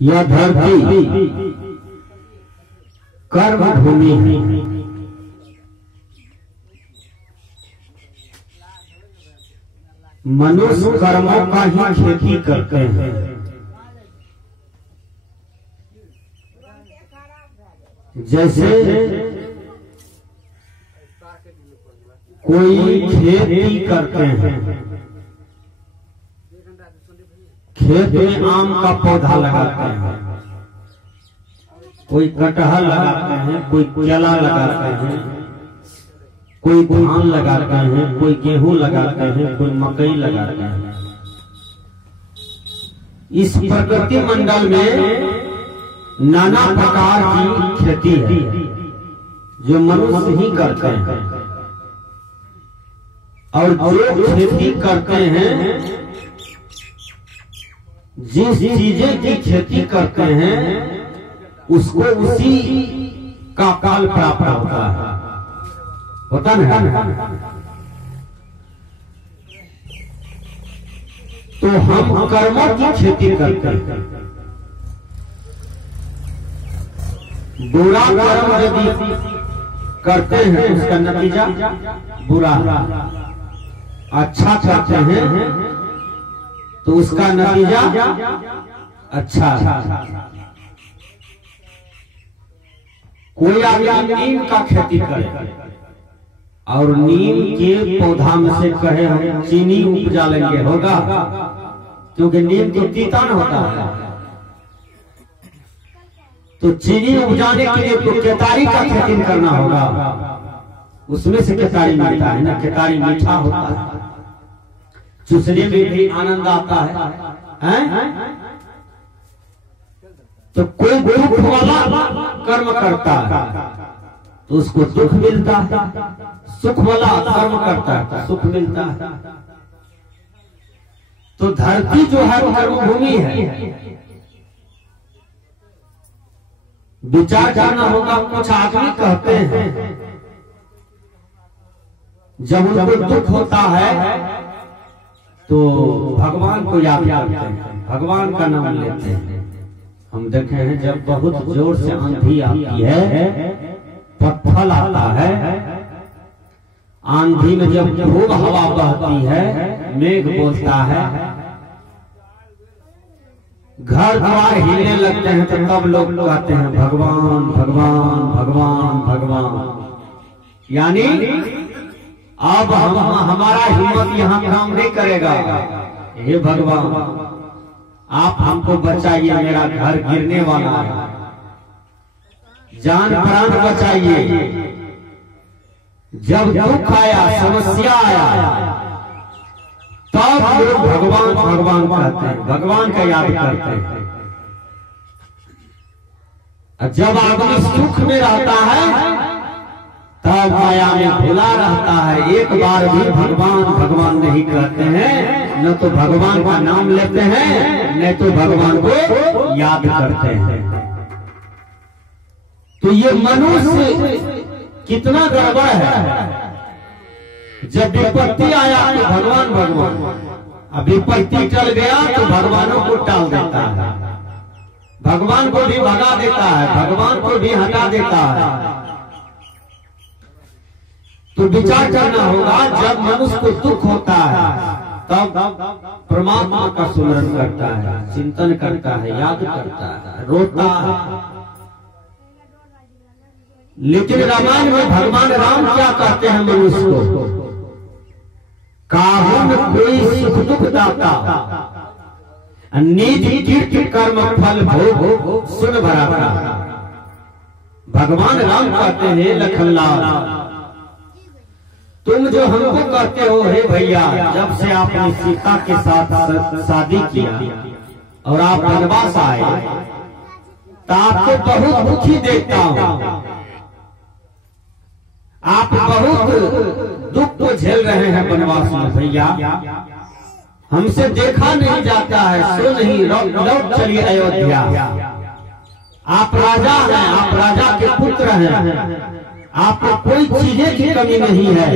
यह धरती कर्म भूमि है। मनुष्य कर्मों का ही खेती करते हैं। जैसे कोई खेती करते हैं, खेत में आम का पौधा लगाते हैं, कोई कटहल लगाते हैं, कोई केला लगाते हैं, कोई धान लगाते हैं, कोई गेहूं लगाते हैं, कोई मकई लगाते हैं। इस प्रकृति मंडल में नाना प्रकार की खेती है जो मनुष्य ही करते हैं। और जो खेती करते हैं, जिस चीजें की खेती करते हैं, उसको उसी का काल प्राप्त होता है। तो हम कर्मों की खेती करते हैं। बुरा कर्म यदि करते हैं उसका नतीजा बुरा, अच्छा करते हैं तो उसका नतीजा अच्छा। कोई आदमी नीम का खेती करे और नीम के पौधा में से कहे हम चीनी उपजा लेंगे, होगा? क्योंकि नीम तो तीता न होता है। तो चीनी उपजाने के लिए तो केतारी का खेती करना होगा, उसमें से केतारी मिलता है ना। केतारी मीठा होता है, चूसने में भी आनंद आता है? तो कोई दुख वाला कर्म करता है तो उसको दुख मिलता है, सुख वाला कर्म करता है तो सुख मिलता है। तो धरती जो है वो कर्मभूमि है। विचार करना होगा। कुछ आदमी कहते हैं जब उनको दुख होता है तो भगवान को याद करते हैं, भगवान का नाम लेते हैं। हम देखे हैं जब बहुत जोर से आंधी आती है, पत्थर आता है, आंधी में जब खूब हवा बहती है, मेघ बोलता है, घर द्वार हिलने लगते हैं, तो तब लोग कहते हैं भगवान भगवान भगवान भगवान। यानी अब हमारा हिम्मत यहाँ काम नहीं करेगा। हे भगवान आप हमको बचाइए, मेरा घर गिरने वाला है, जान प्राण बचाइए। जब दुख आया, समस्या आया, तब लोग भगवान भगवान कहते हैं, भगवान का याद करते हैं। जब आदमी सुख में रहता है तब माया में भुला रहता है, एक बार भी भगवान भगवान नहीं कहते हैं। न तो भगवान का नाम लेते हैं, न तो भगवान को याद करते हैं। तो ये मनुष्य कितना गड़बड़ है। जब विपत्ति आया तो भगवान भगवान, अब विपत्ति टल गया तो भगवानों को टाल देता है, भगवान को भी भगा देता है, भगवान को भी हटा देता है। तो विचार करना होगा। जब मनुष्य को दुख होता है तब परमात्मा का स्मरण करता है, चिंतन करता है, याद करता है, रोता है। लेकिन रामायण में भगवान राम क्या कहते हैं मनुष्य को? काहुन कोई सुख दुख दाता, निधि कीर्ति कर्म फल भोग सुन भराता। भगवान राम कहते हैं लखनलाल, तुम जो हमको कहते हो हे भैया, जब से आपने सीता के साथ शादी किया और आप वनवास आए तो आपको बहुत दुखी देखता हूं। आप बहुत दुख को झेल रहे हैं वनवास में भैया, हमसे देखा नहीं जाता है, सो नहीं, लौट चलिए अयोध्या। आप राजा हैं, आप राजा के पुत्र हैं, आपको कोई चीजें की कमी नहीं है,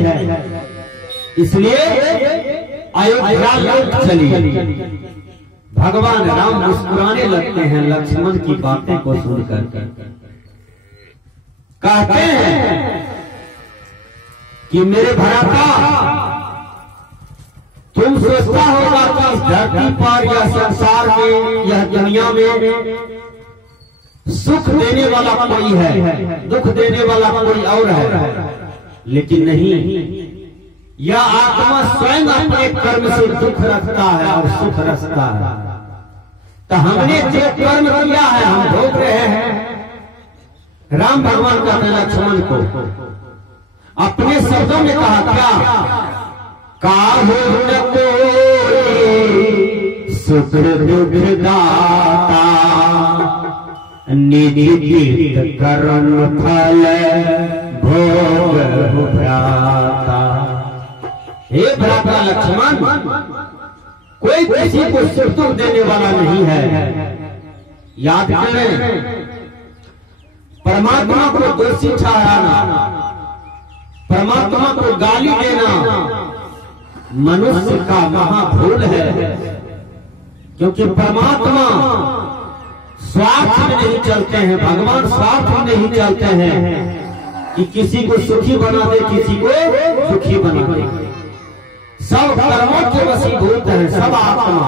इसलिए अयोध्या लौट चलिए। भगवान राम मुस्कुराने लगते हैं लक्ष्मण की बातें को सुनकर। कहते हैं कि मेरे भ्राता, तुम सोचता होगा कि इस धरती पर या संसार में, यह दुनिया में सुख देने वाला कोई है, दुख देने वाला कोई और है, लेकिन नहीं, यह आत्मा स्वयं अपने कर्म से दुख रखता है और सुख रखता है। तो हमने जो कर्म किया है हम भोग रहे हैं। राम भगवान कहते हैं लक्ष्मण को, अपने शब्दों में कहा क्या, काहो न कोई सुख दुख दाता, निज तीर्थ कर्म फल भोग भ्राता। हे भ्राता लक्ष्मण, कोई किसी को सुख दुख देने वाला नहीं है। याद करें, परमात्मा को दोषी ठहराना, परमात्मा को गाली देना मनुष्य का महाभूल है। क्योंकि परमात्मा स्वार्थ में नहीं चलते हैं, भगवान स्वार्थ में नहीं चलते हैं कि किसी को सुखी बना दे, किसी को दुखी बना दे। सब कर्मों के वशीभूत हैं, सब आत्मा,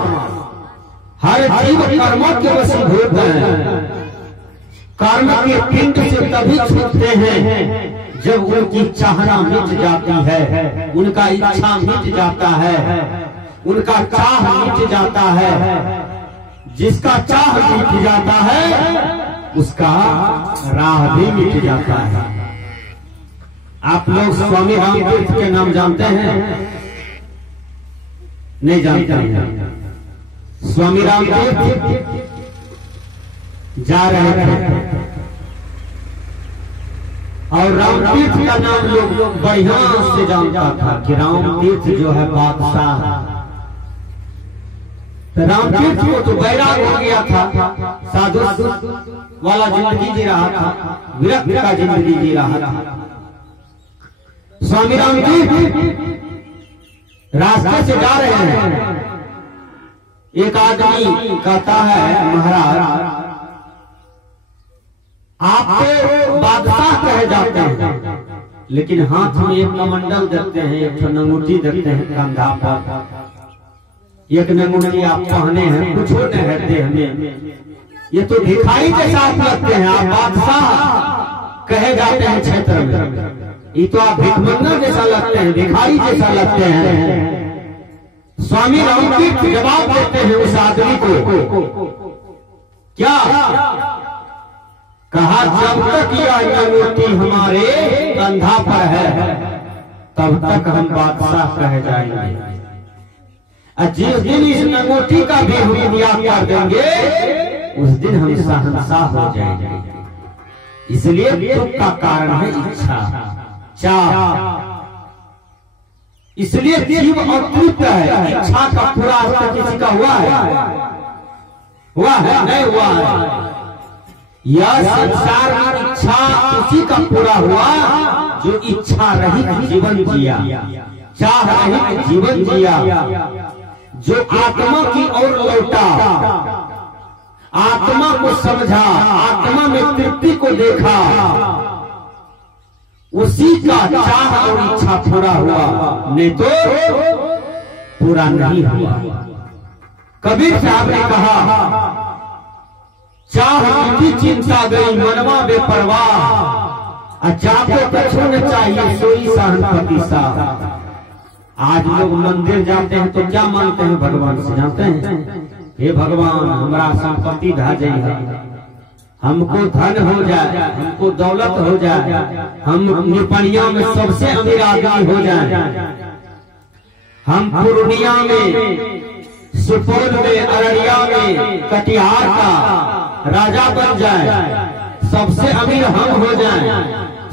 हर जीव कर्मों के वशीभूत हैं। कर्म के पिंड से तभी छूटते हैं जब उनकी चाहना मिट जाती है, उनका इच्छा मिट जाता है, उनका चाह मिट जाता है। जिसका चाह मिट जाता है उसका राह भी मिट जाता है। आप लोग स्वामी रामतीर्थ के नाम जानते हैं? नहीं जानते हैं। स्वामी रामतीर्थ जा रहे थे और रामतीर्थ का नाम लोग बढ़िया से जानता था कि रामतीर्थ जो है बादशाह। तो रामतीर्थ को तो बैराग हो गया था, साधु वाला जिंदगी जी रहा था, विरक्त का जिंदगी जी रहा था। स्वामी रामतीर्थ रास्ते से जा रहे हैं, एक आदमी कहता है, महाराज आप तो बादशाह कहे जाते हैं, लेकिन हाथ में एक कमंडल देखते हैं, एक नंगूठी देखते हैं कंधा पर, एक नंगूठी आप पहने हैं, कुछ होते हैं देह में, ये तो भिखारी के साथ लगते हैं। आप बादशाह कहे जाते हैं क्षेत्र में, ये तो आप भिखमंगा जैसा लगते हैं, भिखारी जैसा लगते हैं। स्वामी रामतीर्थ जवाब देते हैं उस आदमी को, क्या कहा, जब तक यह अंगूठी हमारे कंधा पर है तब तक हम बादशाह कहे जाएंगे, जिस दिन इस अंगूठी का भी हम त्याग कर देंगे उस दिन हम शहंशाह हो जाएंगे। इसलिए दुख का कारण है इच्छा, चाह। इसलिए जीव अतृप्त है। इच्छा का पूरा अर्थ किसी का हुआ है? हुआ है? नहीं हुआ है। यह संसार में इच्छा उसी का पूरा हुआ जो इच्छा रहित जीवन जिया, चाह रहित जीवन जिया, जो आत्मा की ओर लौटा, आत्मा को समझा, आत्मा में तृप्ति को देखा, उसी का चाह और इच्छा पूरा हुआ, नहीं तो पूरा नहीं हुआ। कबीर साहब ने कहा, चाह की चिंता गई मनवा बेपरवाह, चाह को कछु न चाहिए सोई सहनपति सा। आज लोग मंदिर जाते हैं तो क्या मानते हैं भगवान से, जानते हैं? हे भगवान हमारा संपत्ति ढा जाए, हमको धन हो जाए, हमको दौलत हो जाए, हम निपनिया में सबसे अमीर आदमी हो जाए, हम पूर्णिया में, सुपौल में, अररिया में, कटिहार का राजा बन जाए, सबसे अमीर हम हो जाए,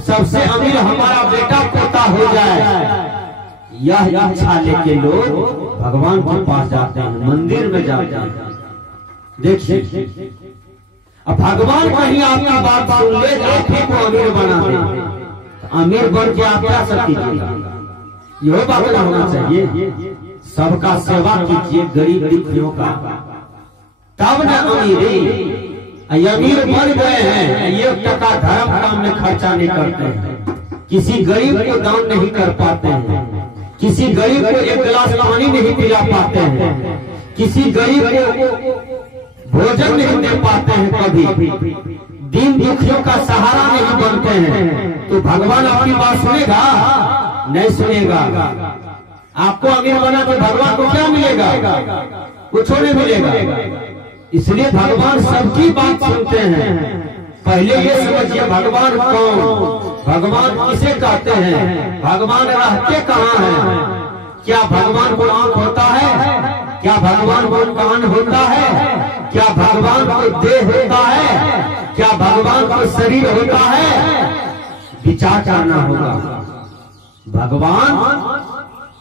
सबसे अमीर हमारा बेटा पोता हो जाए। यह इच्छा लेके लोग भगवान के पास जाते हैं, मंदिर में जाते हैं। देखिए, अब भगवान कहीं आपकी बात सुन ले, आपके को अमीर बना दे, तो अमीर बन के आप क्या सब कीजिएगा? यह बात होना चाहिए। सबका सेवा कीजिए, गरीब दुखियों का, तब न अमीरी। अमीर बन गए हैं, 1 टका धर्म काम में खर्चा नहीं करते हैं, किसी गरीब को दान नहीं कर पाते हैं, किसी गरीब को 1 गिलास पानी नहीं पिला पाते हैं, किसी गरीब को भोजन नहीं दे पाते हैं, कभी दीन दुखियों का सहारा नहीं बनते हैं। तो भगवान आपकी बात सुनेगा? नहीं सुनेगा। आपको अमीर बना तो भगवान को क्या मिलेगा? कुछ नहीं मिलेगा। इसलिए भगवान सबकी बात सुनते हैं। पहले ये समझिए भगवान कौन, भगवान किसे कहते हैं, भगवान रहते कहाँ हैं? क्या भगवान को आंख होता है? क्या भगवान को कान होता है? क्या भगवान को देह होता है? क्या भगवान को शरीर होता है? विचार करना होगा। भगवान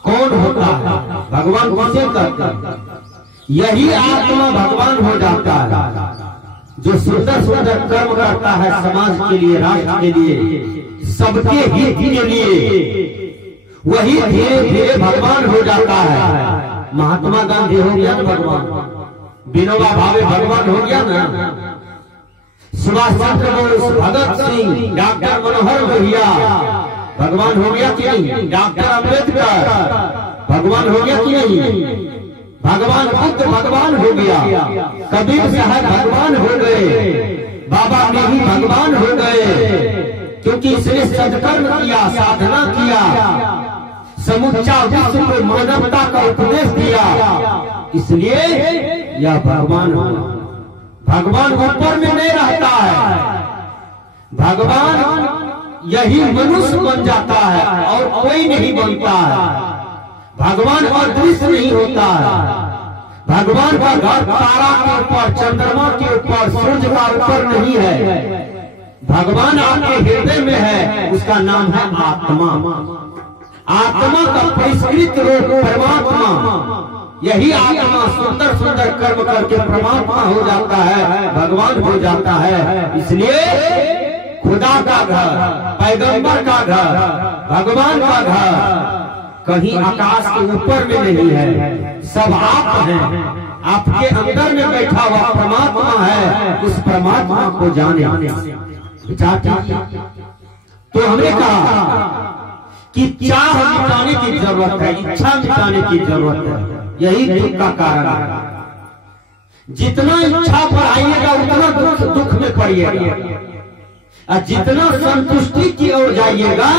कौन होता है, भगवान किसे कहते हैं? यही आत्मा भगवान हो जाता है, जो सुंदर सुंदर कर्म करता है समाज के लिए, राष्ट्र के लिए, सबके हित के लिए, वही धीरे धीरे भगवान हो जाता है। महात्मा गांधी हो गया ना भगवान, विनोबा भावे भगवान हो गया ना, सुभाष चंद्र बोस, भगत सिंह, डॉक्टर मनोहर लोहिया भगवान हो गया कि नहीं? डॉक्टर अम्बेडकर भगवान हो गया कि नहीं? भगवान बुद्ध भगवान हो गया, कबीर साहब भगवान हो गए, बाबा नेहरू भगवान हो गए, क्योंकि इसने सत्कर्म किया, साधना किया, समुच्चा विश्व को मानवता का उपदेश दिया, इसलिए यह भगवान हो। भगवान ऊपर में नहीं रहता है, भगवान यही मनुष्य बन जाता है और कोई नहीं बनता है। भगवान अदृश्य नहीं होता है। भगवान का घर तारा के ऊपर, चंद्रमा के ऊपर, सूर्य का ऊपर नहीं है। भगवान आपके हृदय में है, उसका नाम है आत्मा। आत्मा का परिष्कृत रूप परमात्मा, यही आत्मा सुंदर सुंदर कर्म करके परमात्मा हो जाता है, भगवान हो जाता है। इसलिए खुदा का घर, पैगंबर का घर, भगवान का घर कहीं आकाश के ऊपर में नहीं है, सब आप हैं। आपके अंदर में बैठा हुआ परमात्मा है, उस परमात्मा को जाने विचार कीजिए। तो हमने कहा कि चाह मिटाने की जरूरत है, इच्छा मिटाने की जरूरत है, यही दुख का कारण है। जितना इच्छा बढ़ाइएगा उतना दुख में पड़िएगा, और जितना संतुष्टि की ओर जाइएगा,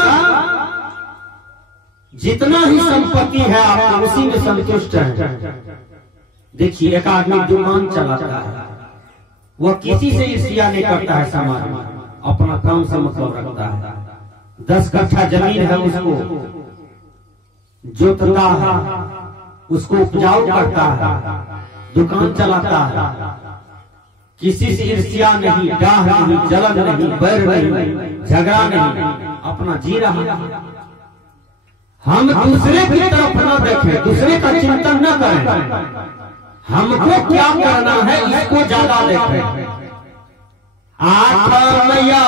जितना ही संपत्ति है आप उसी में संतुष्ट है। देखिए एक आदमी दुकान चलाता है, वह किसी से ईर्ष्या नहीं करता है, समाज में अपना काम से मतलब रखता है। 10 कट्ठा जमीन है, उसको जोतता है, उसको उपजाऊ करता है, दुकान चलाता है, किसी से ईर्ष्या नहीं, डाह नहीं, जलन नहीं, बैर नहीं, झगड़ा नहीं, अपना जी रहा है। हम दूसरे की तरफ न देखें, दूसरे का चिंतन न करें, हमको क्या करना है इसको ज्यादा देखें। आत्मया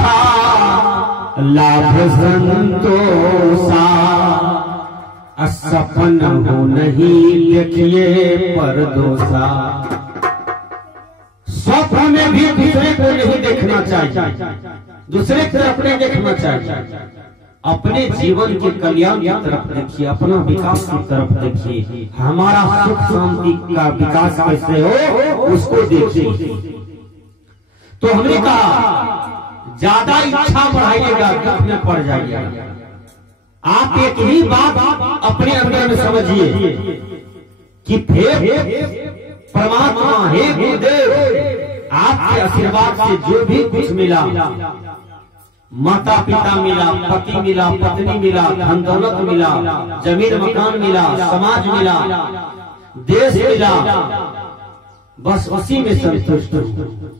था लाभ संतोषा, सपन हो नहीं देखिए पर दोषा। स्वप्न में भी दूसरे को नहीं देखना चाहिए, दूसरे की तरफ नहीं देखना चाहिए। अपने जीवन के कल्याण की तरफ देखिए, अपना विकास की तरफ देखिए, हमारा सुख शांति का विकास कैसे हो उसको देखिए। तो हमने कहा ज्यादा इच्छा बढ़ाइएगा, दुख में पड़ जाइएगा। आप एक ही बात अपने अंदर में समझिए कि परमात्मा, हे गुरुदेव, आपके आशीर्वाद से जो भी कुछ मिला, माता पिता मिला, पति मिला, पत्नी मिला, धन दौलत मिला, जमीन मकान मिला, समाज मिला, देश मिला, बस उसी में संतुष्ट हूँ।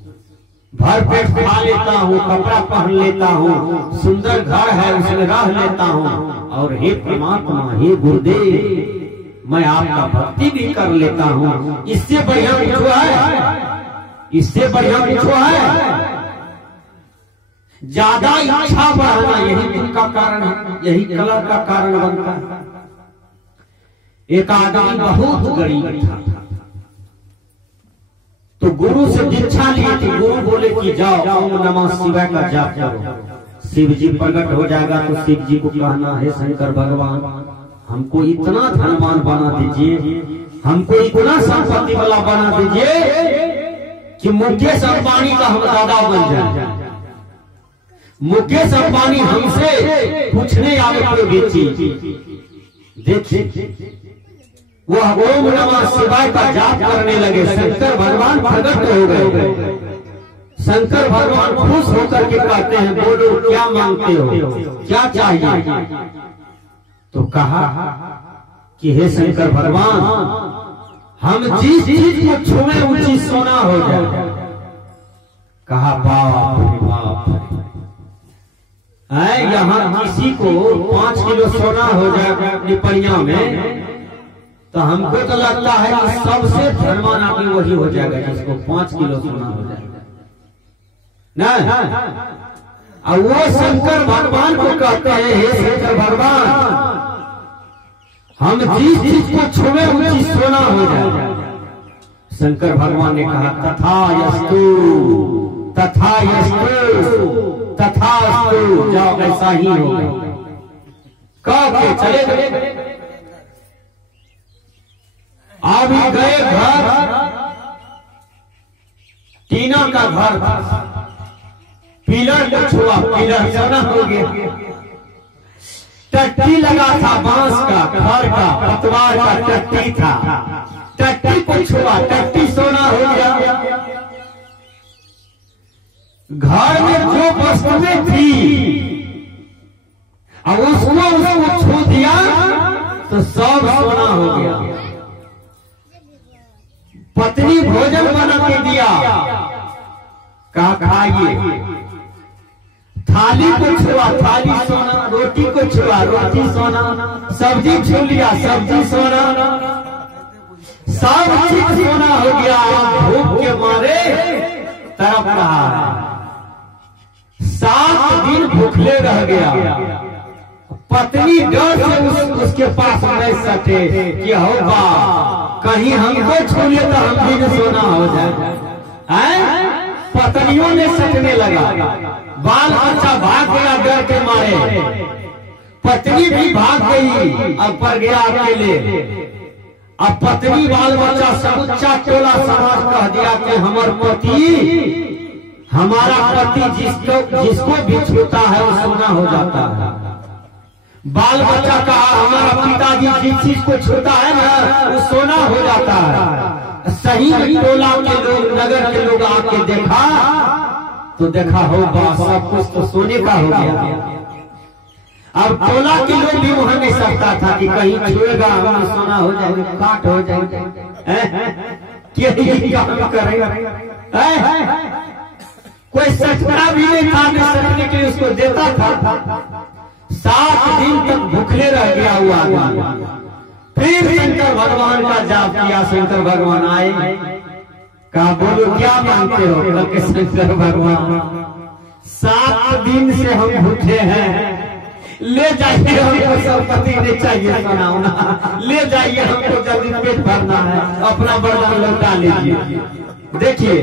भर पेट खा लेता हूँ, कपड़ा पहन लेता हूँ, सुंदर घर है उसमें रह लेता हूँ, और हे परमात्मा, हे गुरुदेव, मैं आपका भक्ति भी कर लेता हूँ। इससे बढ़िया कुछ है? इससे बढ़िया कुछ है? ज्यादा इच्छा बढ़ाना यही दुख का कारण है, यही कलह का कारण बनता है। एक आदमी बहुत गरीब था, तो गुरु से दीक्षा ली थी। गुरु बोले कि जाओ ओम नमः शिवाय का जाप करो, शिव जी प्रकट हो जाएगा। तो शिव जी को कहना है शंकर भगवान हमको इतना धनवान बना दीजिए, हमको इतना संपत्ति वाला बना दीजिए कि मुकेश अंबानी का हम दादा बन जाए। मुकेश अंबानी हमसे पूछने आवे कोई भी चीज। देखिए वह ओम नमः शिवाय का जाप करने लगे, शंकर भगवान प्रकट हो गए। शंकर भगवान खुश होकर के कहते हैं बोलो क्या मांगते हो, क्या चाहिए। तो कहा कि हे शंकर भगवान हम जिस चीज को छुए वो चीज सोना हो जाए। कहा बाप रे बाप, यहाँ किसी को 5 किलो सोना हो जाए अपनी परिया में, तो हमको तो लगता है कि सबसे धनवान आदमी वही हो जाएगा जिसको 5 किलो सोना हो जाएगा ना। और वो शंकर भगवान को कहते हैं हे शंकर भगवान हम जिस चीज को छुए वो चीज सोना हो जाए। शंकर भगवान ने कहा तथास्तु तथास्तु तथास्तु, जाओ ऐसा ही होगा। कह के चले गए। अभी गए घर, टीना का घर था, पिलर को छुआ, पिलर सोना हो गया। टट्टी लगा था बांस का, घर का पतवार का टट्टी था, टट्टी को छुआ, टट्टी सोना हो गया। घर में जो वस्तुएं थी अब उसको छू दिया तो सब सोना हो गया। पत्नी भोजन बना के दिया, कहा खाइए। थाली को छुआ, थाली सोना, रोटी को छुआ, रोटी सोना, सब्जी छू लिया, सब्जी सोना, सब चीज सोना हो गया। भूख के मारे तड़प रहा है। 7 दिन भूखले रह गया। पत्नी डर से उसके पास नहीं सके कि होगा कहीं हमको छू ले तो हम भी सोना हो जाए। पत्नियों ने सटने लगा, बाल बच्चा भाग गया डर के मारे। पत्नी भी भाग गई, अब पर गया अकेले। अब पत्नी बाल बच्चा समुच्चा टोला समाज कह दिया कि हमारा पति जिसको भी छूता है वो सोना हो जाता है। बाल बच्चा कहा हमारा पिताजी जिस चीज को छूता है ना वो सोना हो जाता है। सही में टोला के लोग, नगर के लोग आके देखा तो देखा होगा सब कुछ तो सोने का हो गया। अब टोला के लोग भी वहां नहीं सकता था कि कहीं छुएगा हम सोना हो जाएगा, काट हो जाएगा, करेगा। कोई सचना भी नहीं था, सचने के लिए उसको देता था। 7 दिन तक भूखले रह गया हुआ। फिर शंकर भगवान का जाप किया। शंकर भगवान आए, कहा बोलो क्या मांगते हो। कि शंकर भगवान 7 दिन से हम भूखे हैं, ले जाइए, हमको संपत्ति नहीं चाहिए सोना होना, ले जाइए, हमको जल्दी पेट भरना है, अपना वरदान लौटा लीजिए। देखिए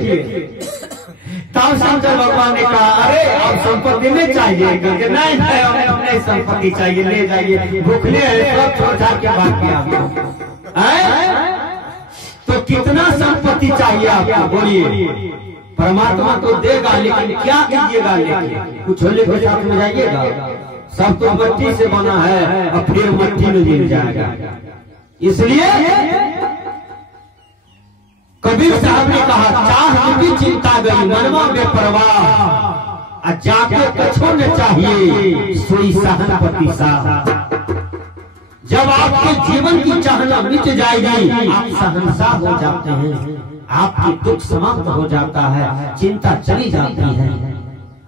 तब शंकर भगवान ने कहा अरे अब संपत्ति नहीं चाहिए, क्योंकि नहीं हमें संपत्ति चाहिए, ले जाइए, भूखले हैं सब छोड़ के भाग गया। तो कितना संपत्ति चाहिए आपको बोलिए। परमात्मा तो देगा, लेकिन क्या कीजिएगा, लेकिन कुछ होले के साथ में जाइएगा। सब तो मट्टी से बना है और फिर मट्टी में मिल जाएगा। इसलिए कबीर साहब ने कहा चाह भी चिंता गई मनवा में परवाह, जाके कछो न चाहिए सोई सहनपति सा। जब आपके जीवन की चाहना मिट जाएगी आप सहनशाह हो जाते हैं, आपकी दुख समाप्त हो जाता है, चिंता चली जाती है।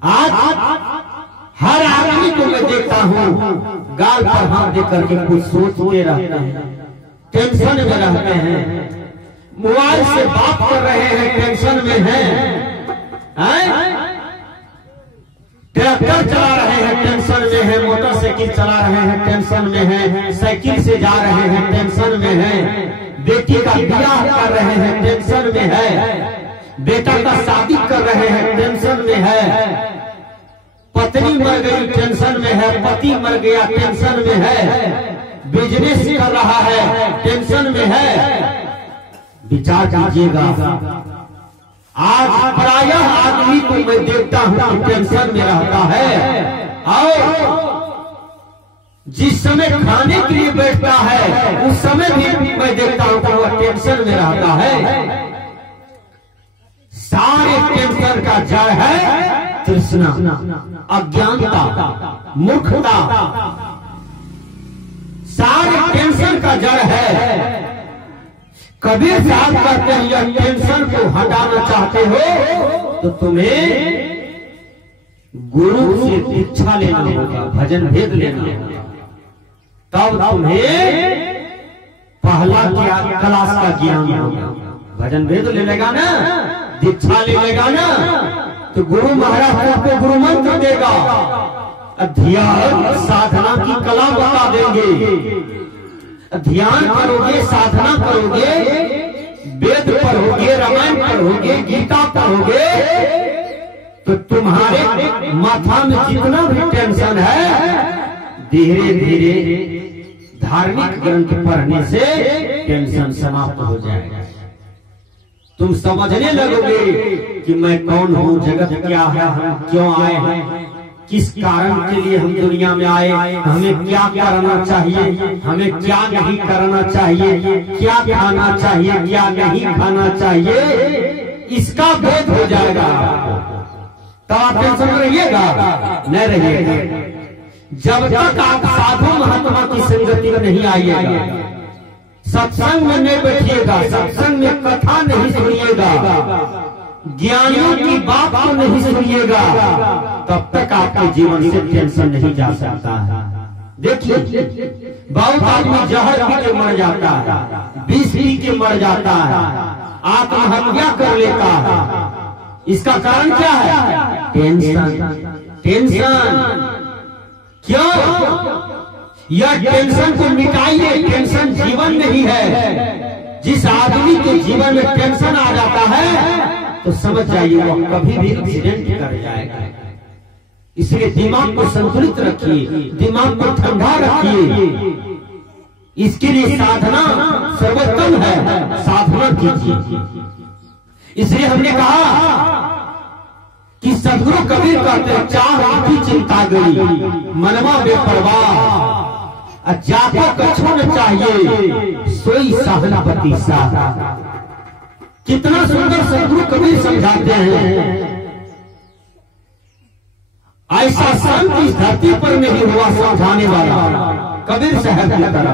आज हर आदमी को मैं देखता हूँ गाल पर हाथ देकर के कुछ सोचते रहते हैं, टेंशन में रहते हैं, मोबाइल से बात कर रहे हैं, टेंशन में हैं, ट्रैक्टर चला रहे हैं, टेंशन में है, मोटरसाइकिल चला रहे हैं, टेंशन में है, साइकिल से जा रहे हैं, टेंशन में है, बेटी का ब्याह कर रहे हैं, टेंशन में है। बेटा का शादी कर रहे हैं, टेंशन में है, पत्नी मर गई टेंशन में है, पति मर गया टेंशन में है, बिजनेस कर रहा है टेंशन में है। विचार कीजिएगा, आज प्रायः आदमी को मैं देखता हूं कि टेंशन में रहता है, और जिस समय खाने के लिए बैठता है उस समय भी मैं देखता हूं कि वह टेंशन में रहता है। सारे टेंशन का जड़ है तृष्णा, अज्ञानता, मूर्खता, सारे टेंशन का जड़ है। कबीर साहब कहते हैं यह टेंशन को हटाना चाहते हो तो तुम्हें गुरु से दीक्षा लेना होगा, भजन भेद लेना होगा, तब तुम्हें पहला क्लास का ज्ञान होगा। भजन भेद ले लेगा ना, दीक्षा ले लेगा ना, तो गुरु महाराज आपको गुरु मंत्र देगा, ध्यान साधना की कला बता देंगे। ध्यान करोगे, साधना करोगे, वेद पढ़ोगे, रामायण पढ़ोगे, गीता पढ़ोगे, तो तुम्हारे माथा में जितना भी टेंशन है धीरे धीरे धार्मिक ग्रंथ पढ़ने से टेंशन समाप्त हो जाएगा। तुम समझने लगोगे कि मैं कौन हूँ, जगत क्या है, हम क्यों आए हैं, किस कारण के लिए हम दुनिया में आए, हमें क्या करना चाहिए, हमें क्या नहीं करना चाहिए, क्या खाना चाहिए, क्या नहीं खाना चाहिए, इसका भेद हो जाएगा। तो आप टेंशन में रहिएगा, नहीं रहिएगा। जब तक आप साधु महात्मा की संगति में नहीं आइएगा, सत्संग में नहीं बैठिएगा, सत्संग में कथा नहीं सुनिएगा, ज्ञानियों की बात को नहीं सुनिएगा, तब तक आपके जीवन से टेंशन नहीं जा सकता है। देखिए, बहुत आदमी जहर पी के मर जाता है, विष पी के मर जाता है, आत्महत्या कर लेता है। इसका कारण क्या है? टेंशन। टेंशन क्यों? यह टेंशन को मिटाइए, टेंशन जीवन नहीं है। जिस आदमी के जीवन में टेंशन आ जाता है तो समझ जाइए वो कभी भी एक्सीडेंट कर जाएगा। इसलिए दिमाग को संतुलित रखिए, दिमाग को ठंडा रखिए। इसके लिए साधना सर्वोत्तम है, साधना कीजिए। इसलिए हमने कहा कि सदगुरु कबीर कहते हैं, चाह की चिंता गई मनवा बेपरवाह, जाको कछु न चाहिए सोई सहनापति सा। कितना सुंदर सदगुरु कबीर समझाते हैं। ऐसा संत इस धरती पर नहीं हुआ समझाने वाला कबीर साहब की तरह।